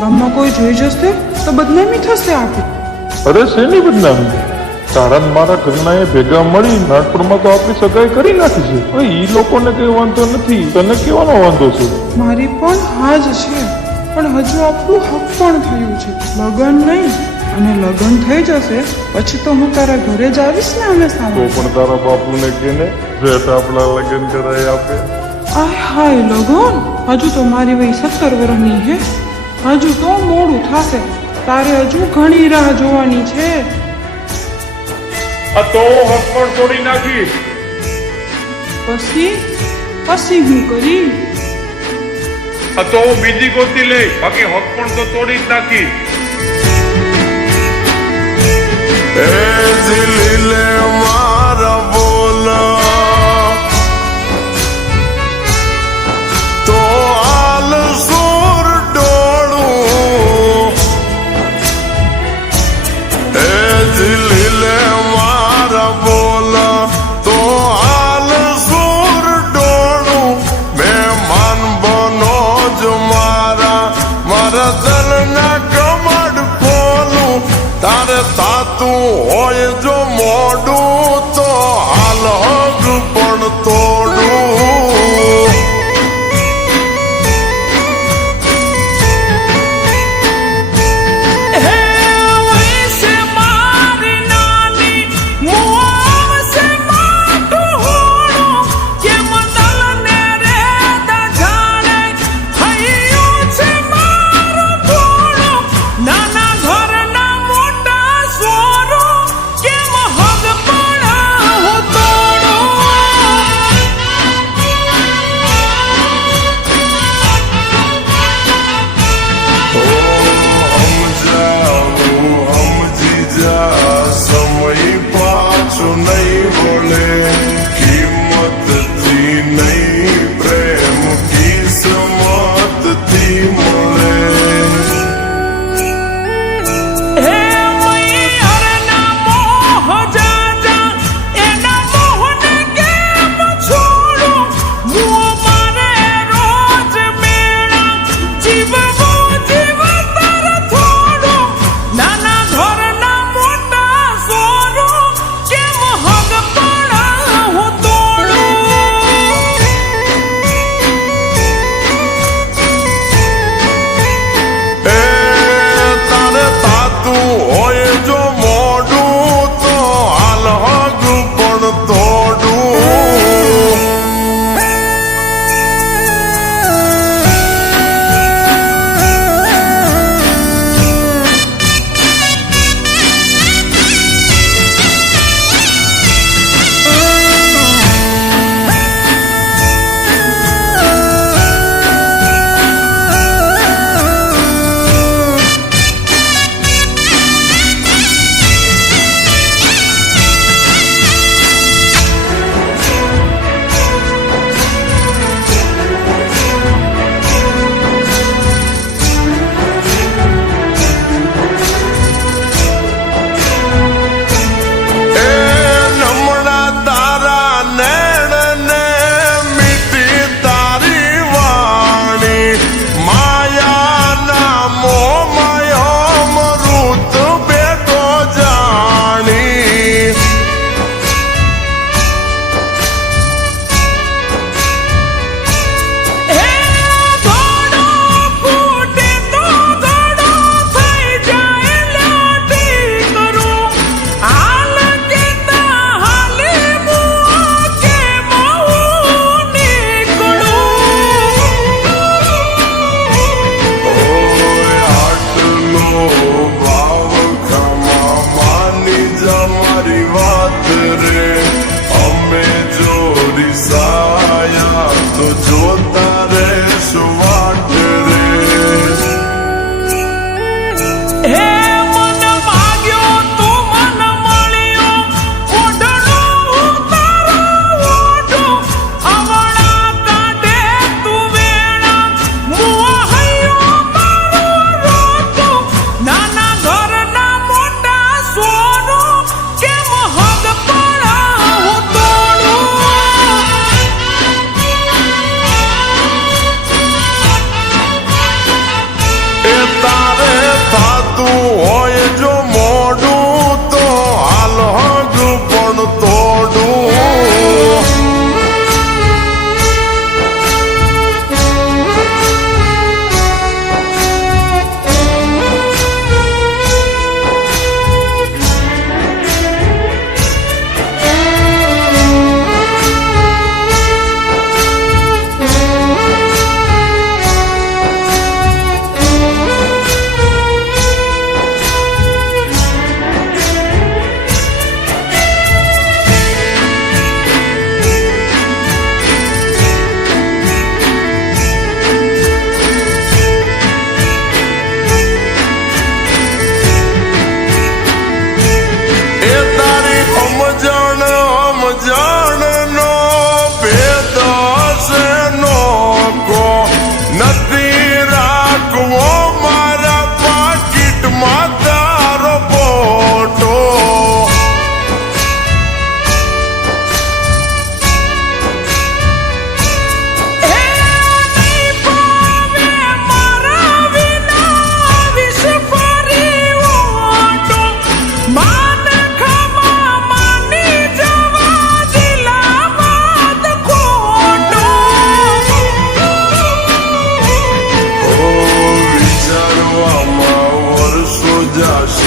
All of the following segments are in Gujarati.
ગામમાં કોઈ જોઈ જશે તો બદનામી થશે આપણી. અરે શેની બદનામી? તારા ને મારા ઘરના એ ભેગા મળી નાનપણમાં તો આપણી સગાઈ કરી નાખી છે. હવે ઈ લોકોને કઈ વાંધો નથી, તને કેવાનો વાંધો છે? મારી પણ હા જ છે, પણ હજુ આપણું હક પણ થયું છે, લગ્ન નહીં. અને લગ્ન થઈ જશે પછી તો હું તારા ઘરે જ આવીશ ને હંમેશા. તો પણ તારા બાપુને કેને ભેટ આપણા લગ્ન કરાવી આપે. આય હાય લગન, હજુ તો મારી વય 17 વર્ષની હે. હજુ તો મોડું થશે, તારે હજુ ઘણી રાહ જોવાની છે. આ તો હક પણ તોડી નાખી. પછી હું કરી? આ તો બીજી ગોતી લઈ, બાકી હક પણ તો તોડી જ નાખી. એ દિલે મારા બોલા તો આલ સુર ડોળું. એ દિલે મારા બોલા તો આલ સુર ડોળું. મહેમાન બનો જ મારા દલના કમડ ખોલું. તારે તાતું હોય જો મોડું તો હાલ હગ પણ તોડું. નાના ઘરના મોટા સોરો કેમ હગ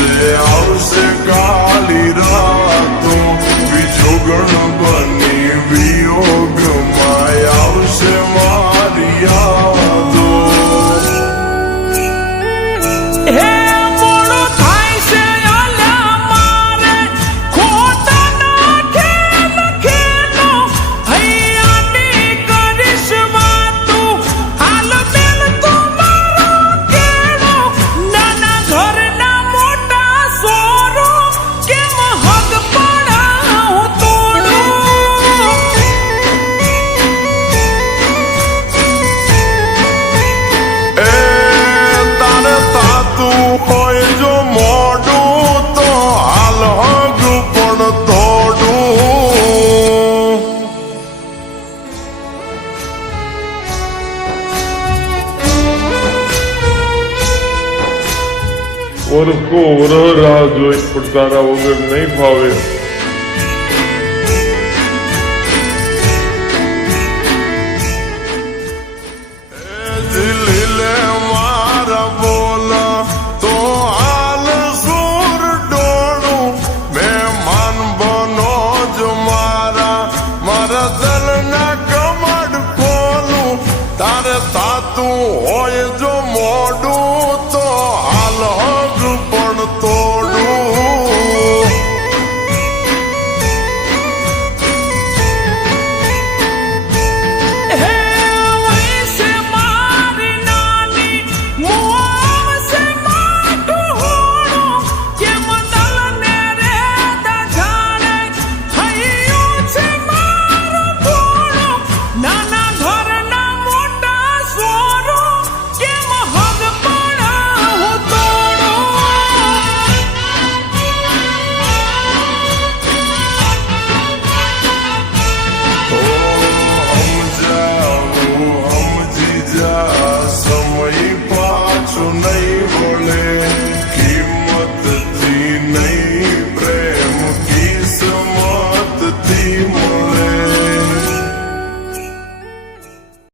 આવશે કાલી રાતો વિજોગણ બની વિયોગમાં આવશે મારી યાદો હે મોડું થાય છે આલા મારે ખોટા નાખે લખેલો હૈયાની કરીશ વાતું હાલ બેન તું મારો કેળો નાના ઘરના મોટા સોરો કેમ હદ પડાવું તોડું એ તારે તાતું હોય જો મોડું તો હાલ હગ પણ તોડું વરસો વરહ રાહ જોઈ પણ તારા વગર નહીં ફાવે